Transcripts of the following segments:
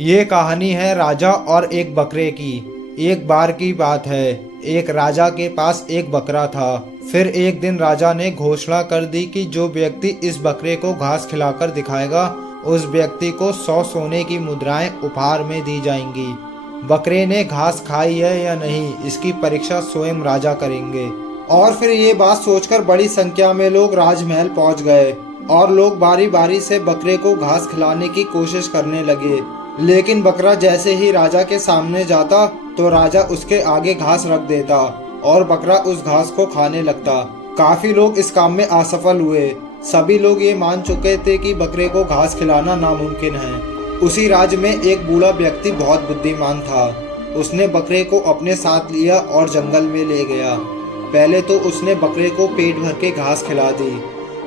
ये कहानी है राजा और एक बकरे की। एक बार की बात है, एक राजा के पास एक बकरा था। फिर एक दिन राजा ने घोषणा कर दी कि जो व्यक्ति इस बकरे को घास खिलाकर दिखाएगा, उस व्यक्ति को 100 सोने की मुद्राएं उपहार में दी जाएंगी। बकरे ने घास खाई है या नहीं, इसकी परीक्षा स्वयं राजा करेंगे। और फिर ये बात सोचकर बड़ी संख्या में लोग राजमहल पहुंच गए और लोग बारी बारी से बकरे को घास खिलाने की कोशिश करने लगे। लेकिन बकरा जैसे ही राजा के सामने जाता तो राजा उसके आगे घास रख देता और बकरा उस घास को खाने लगता। काफी लोग इस काम में असफल हुए। सभी लोग ये मान चुके थे कि बकरे को घास खिलाना नामुमकिन है। उसी राज्य में एक बूढ़ा व्यक्ति बहुत बुद्धिमान था। उसने बकरे को अपने साथ लिया और जंगल में ले गया। पहले तो उसने बकरे को पेट भर के घास खिला दी।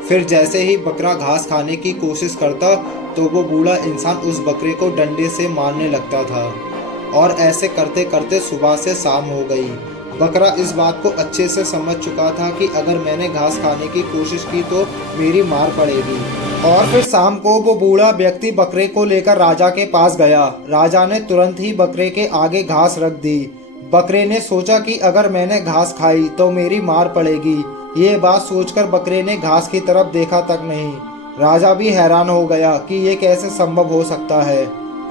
फिर जैसे ही बकरा घास खाने की कोशिश करता तो वो बूढ़ा इंसान उस बकरे को डंडे से मारने लगता था। और ऐसे करते करते सुबह से शाम हो गई। बकरा इस बात को अच्छे से समझ चुका था कि अगर मैंने घास खाने की कोशिश की तो मेरी मार पड़ेगी। और फिर शाम को वो बूढ़ा व्यक्ति बकरे को लेकर राजा के पास गया। राजा ने तुरंत ही बकरे के आगे घास रख दी। बकरे ने सोचा कि अगर मैंने घास खाई तो मेरी मार पड़ेगी। ये बात सोचकर बकरे ने घास की तरफ देखा तक नहीं। राजा भी हैरान हो गया कि ये कैसे संभव हो सकता है।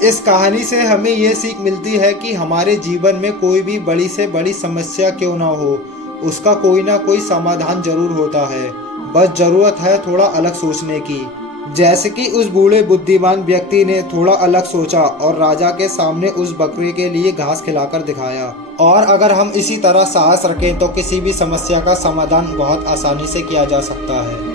इस कहानी से हमें ये सीख मिलती है कि हमारे जीवन में कोई भी बड़ी से बड़ी समस्या क्यों ना हो, उसका कोई ना कोई समाधान जरूर होता है। बस जरूरत है थोड़ा अलग सोचने की। जैसे कि उस बूढ़े बुद्धिमान व्यक्ति ने थोड़ा अलग सोचा और राजा के सामने उस बकरे के लिए घास खिलाकर दिखाया। और अगर हम इसी तरह साहस रखें तो किसी भी समस्या का समाधान बहुत आसानी से किया जा सकता है।